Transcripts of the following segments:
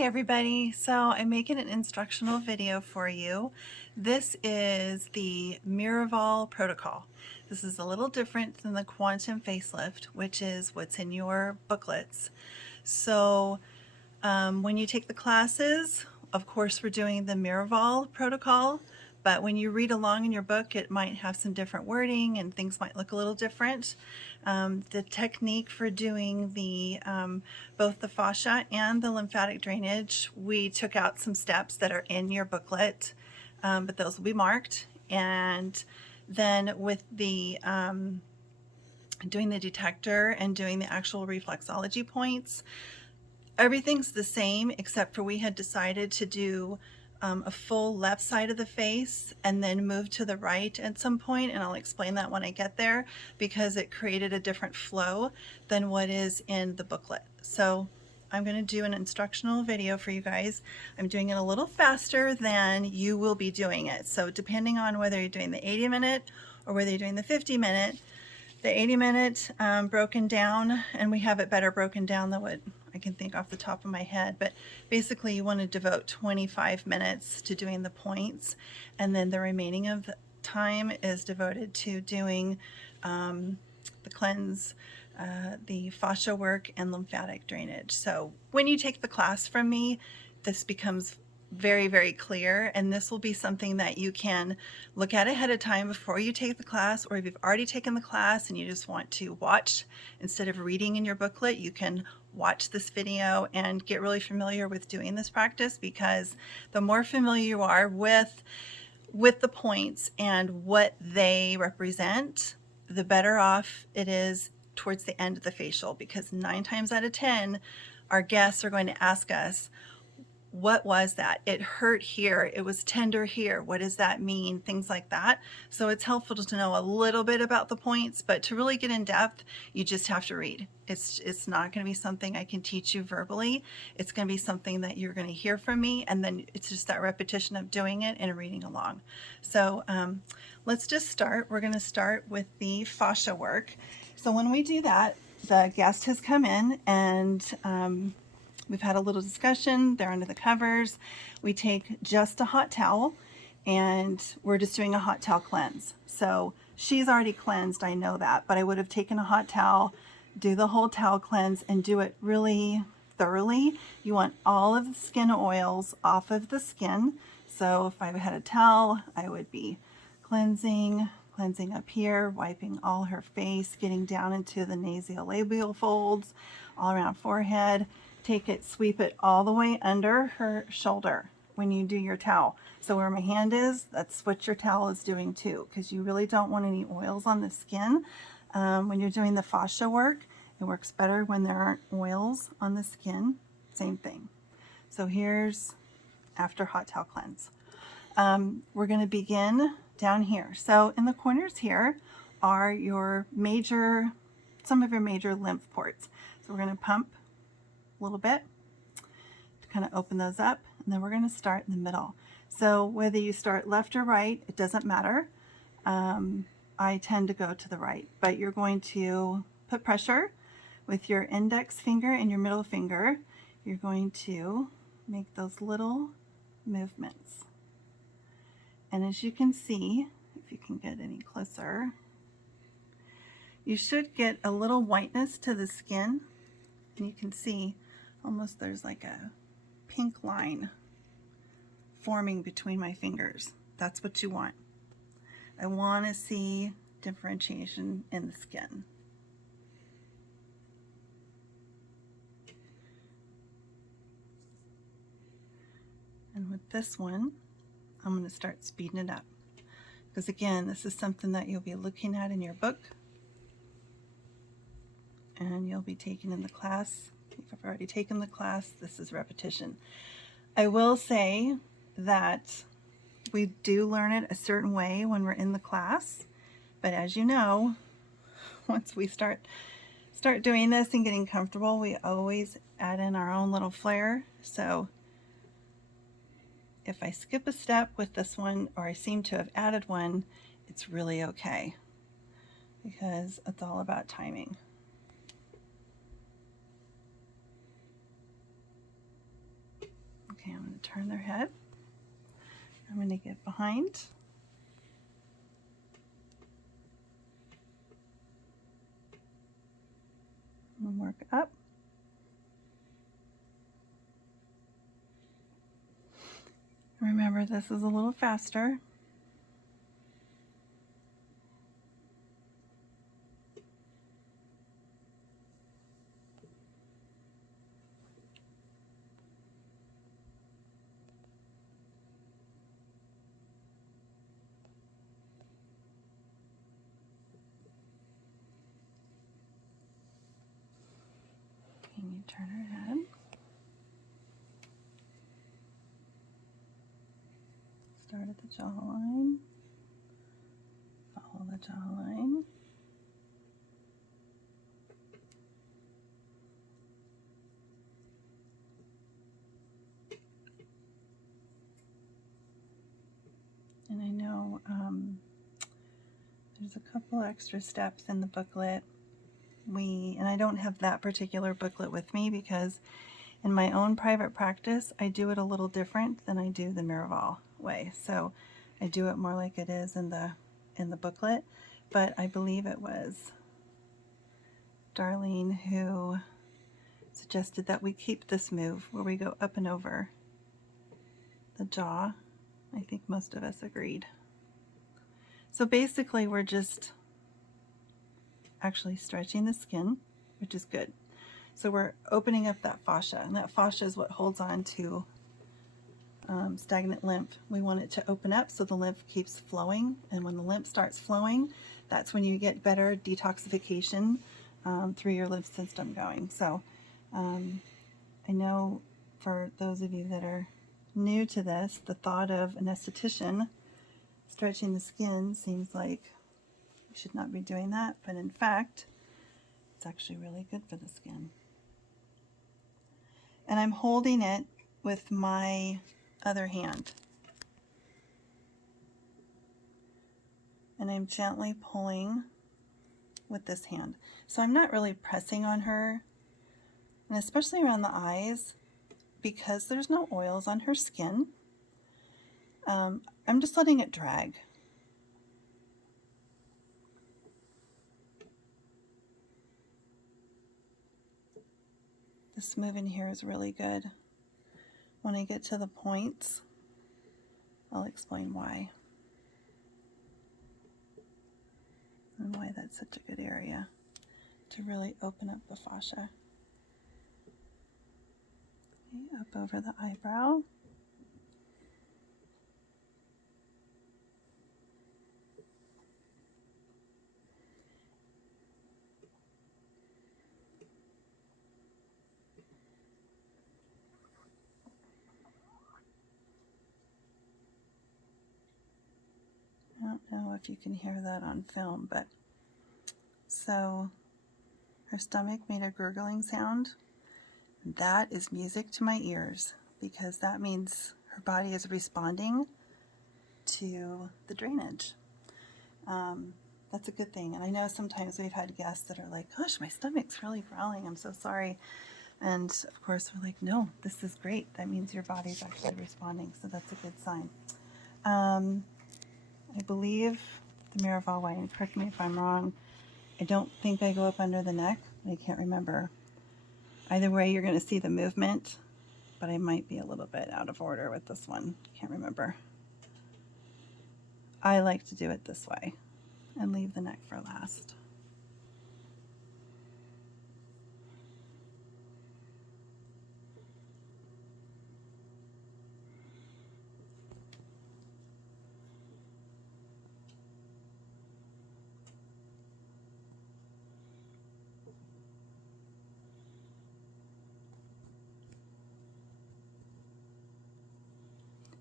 Hi everybody, so I'm making an instructional video for you. This is the Miraval protocol. This is a little different than the quantum facelift, which is what's in your booklets. So when you take the classes, of course we're doing the Miraval protocol, but when you read along in your book it might have some different wording and things might look a little different. The technique for doing the both the fascia and the lymphatic drainage, we took out some steps that are in your booklet, but those will be marked. And then with the doing the detector and doing the actual reflexology points, everything's the same except for we had decided to do a full left side of the face and then move to the right at some point, and I'll explain that when I get there because it created a different flow than what is in the booklet. So I'm going to do an instructional video for you guys. I'm doing it a little faster than you will be doing it. So depending on whether you're doing the 80-minute or whether you're doing the 50-minute, the 80-minute broken down, and we have it better broken down than what I can think off the top of my head, but basically you want to devote 25 minutes to doing the points, and then the remaining of the time is devoted to doing the cleanse, the fascia work, and lymphatic drainage. So when you take the class from me, this becomes very, very clear, and this will be something that you can look at ahead of time before you take the class, or if you've already taken the class and you just want to watch instead of reading in your booklet, you can watch this video and get really familiar with doing this practice, because the more familiar you are with the points and what they represent, the better off it is towards the end of the facial, because 9 times out of 10 our guests are going to ask us, what was that? It hurt here. It was tender here. What does that mean? Things like that. So it's helpful to know a little bit about the points, but to really get in depth, you just have to read. It's not going to be something I can teach you verbally. It's going to be something that you're going to hear from me, and then it's just that repetition of doing it and reading along. So let's just start. We're going to start with the fascia work. So when we do that, the guest has come in and we've had a little discussion. They're under the covers. We take just a hot towel and we're just doing a hot towel cleanse. So she's already cleansed, I know that, but I would have taken a hot towel, do the whole towel cleanse, and do it really thoroughly. You want all of the skin oils off of the skin. So if I had a towel, I would be cleansing up here, wiping all her face, getting down into the nasolabial folds, all around forehead. Take it, sweep it all the way under her shoulder when you do your towel. So where my hand is, that's what your towel is doing too, because you really don't want any oils on the skin. When you're doing the fascia work, it works better when there aren't oils on the skin. Same thing. So here's after hot towel cleanse. We're going to begin down here. So in the corners here are some of your major lymph ports. So we're going to pump a little bit to kind of open those up, and then we're going to start in the middle. So whether you start left or right, it doesn't matter. I tend to go to the right, but you're going to put pressure with your index finger and your middle finger. You're going to make those little movements, and as you can see, if you can get any closer, you should get a little whiteness to the skin, and you can see almost there's like a pink line forming between my fingers. That's what you want. I want to see differentiation in the skin. And with this one, I'm going to start speeding it up, because again, this is something that you'll be looking at in your book and you'll be taking in the class. If I've already taken the class, this is repetition. I will say that we do learn it a certain way when we're in the class, but as you know, once we start doing this and getting comfortable, we always add in our own little flair. So if I skip a step with this one, or I seem to have added one, it's really okay, because it's all about timing. Okay, I'm going to turn their head. I'm going to get behind. And work up. Remember, this is a little faster. Can you turn her head? Start at the jawline. Follow the jawline. And I know there's a couple extra steps in the booklet. And I don't have that particular booklet with me because in my own private practice, I do it a little different than I do the Miraval way. So I do it more like it is in the booklet, but I believe it was Darlene who suggested that we keep this move where we go up and over the jaw. I think most of us agreed. So basically we're just actually stretching the skin, which is good. So we're opening up that fascia, and that fascia is what holds on to stagnant lymph. We want it to open up so the lymph keeps flowing, and when the lymph starts flowing, that's when you get better detoxification through your lymph system going. So I know for those of you that are new to this, the thought of an esthetician stretching the skin seems like you should not be doing that, but in fact, it's actually really good for the skin. And I'm holding it with my other hand. And I'm gently pulling with this hand. So I'm not really pressing on her, and especially around the eyes, because there's no oils on her skin. I'm just letting it drag. This move in here is really good. When I get to the points, I'll explain why. And why that's such a good area to really open up the fascia. Okay, up over the eyebrow. I don't know if you can hear that on film, but so her stomach made a gurgling sound. That is music to my ears because that means her body is responding to the drainage. That's a good thing. And I know sometimes we've had guests that are like, gosh, my stomach's really growling. I'm so sorry. And of course, we're like, no, this is great. That means your body's actually responding. So that's a good sign. I believe the Miraval way, and correct me if I'm wrong, I don't think I go up under the neck. I can't remember. Either way, you're going to see the movement, but I might be a little bit out of order with this one. Can't remember. I like to do it this way and leave the neck for last.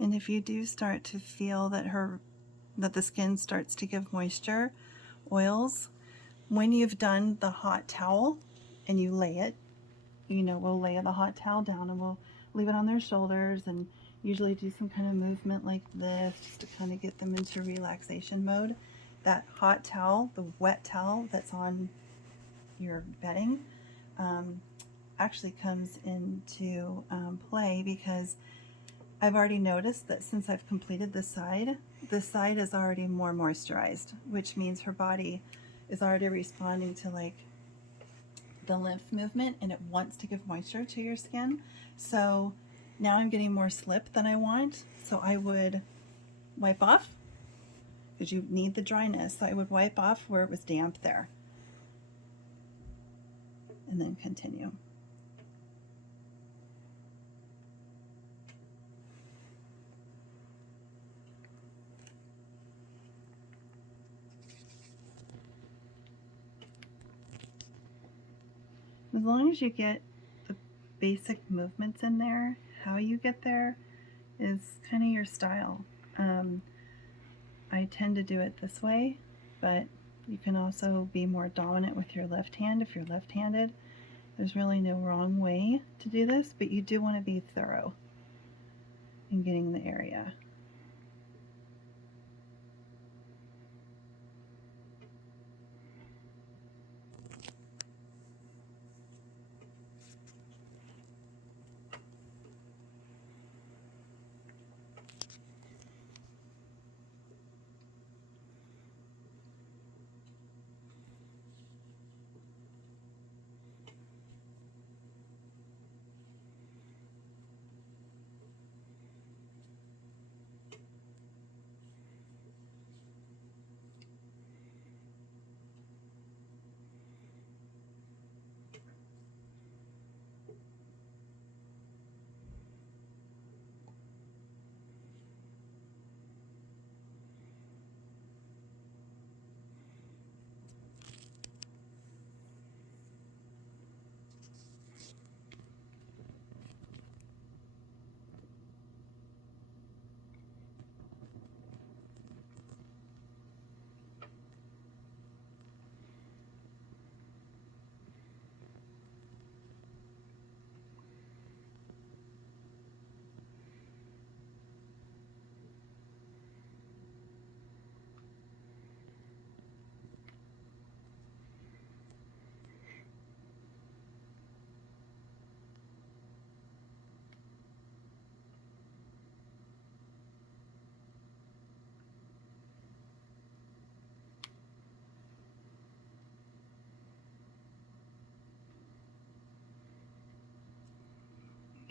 And if you do start to feel that the skin starts to give moisture, oils, when you've done the hot towel and you lay it, we'll lay the hot towel down and we'll leave it on their shoulders and usually do some kind of movement like this just to kind of get them into relaxation mode. That hot towel, the wet towel that's on your bedding, actually comes into play because I've already noticed that since I've completed this side is already more moisturized, which means her body is already responding to like the lymph movement, and it wants to give moisture to your skin. So now I'm getting more slip than I want. So I would wipe off, because you need the dryness. So I would wipe off where it was damp there, and then continue. As long as you get the basic movements in there, how you get there is kind of your style. I tend to do it this way, but you can also be more dominant with your left hand if you're left-handed. There's really no wrong way to do this, but you do want to be thorough in getting the area.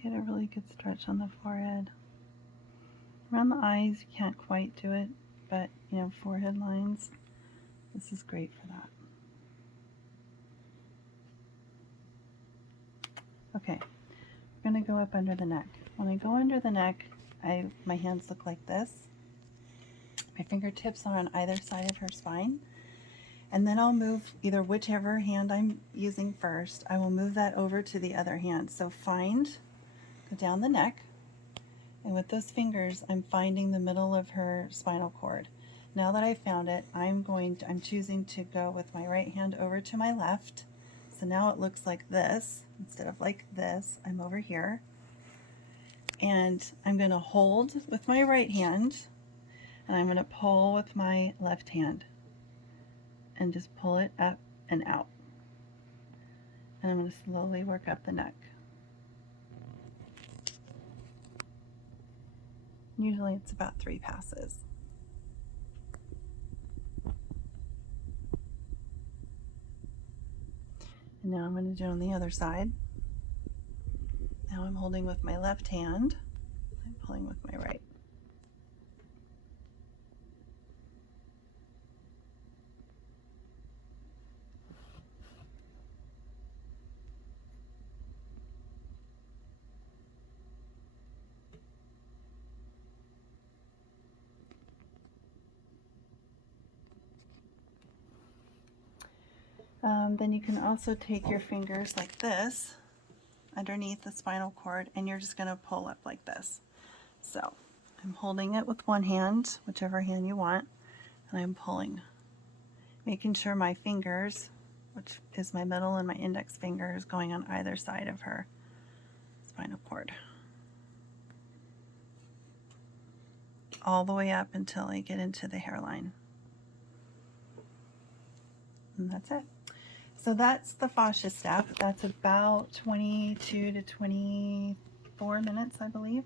Get a really good stretch on the forehead. Around the eyes, you can't quite do it, but you know, forehead lines, this is great for that. Okay, we're going to go up under the neck. When I go under the neck, my hands look like this. My fingertips are on either side of her spine. And then I'll move either whichever hand I'm using first, I will move that over to the other hand. So go down the neck, and with those fingers, I'm finding the middle of her spinal cord. Now that I've found it, I'm choosing to go with my right hand over to my left. So now it looks like this. Instead of like this, I'm over here. And I'm going to hold with my right hand, and I'm going to pull with my left hand. And just pull it up and out. And I'm going to slowly work up the neck. Usually it's about 3 passes. And now I'm going to do it on the other side. Now I'm holding with my left hand. I'm pulling with my right. Then you can also take your fingers like this underneath the spinal cord, and you're just going to pull up like this. So I'm holding it with one hand, whichever hand you want, and I'm pulling, making sure my fingers, which is my middle and my index finger, is going on either side of her spinal cord. All the way up until I get into the hairline. And that's it. So that's the fascia step. That's about 22 to 24 minutes, I believe.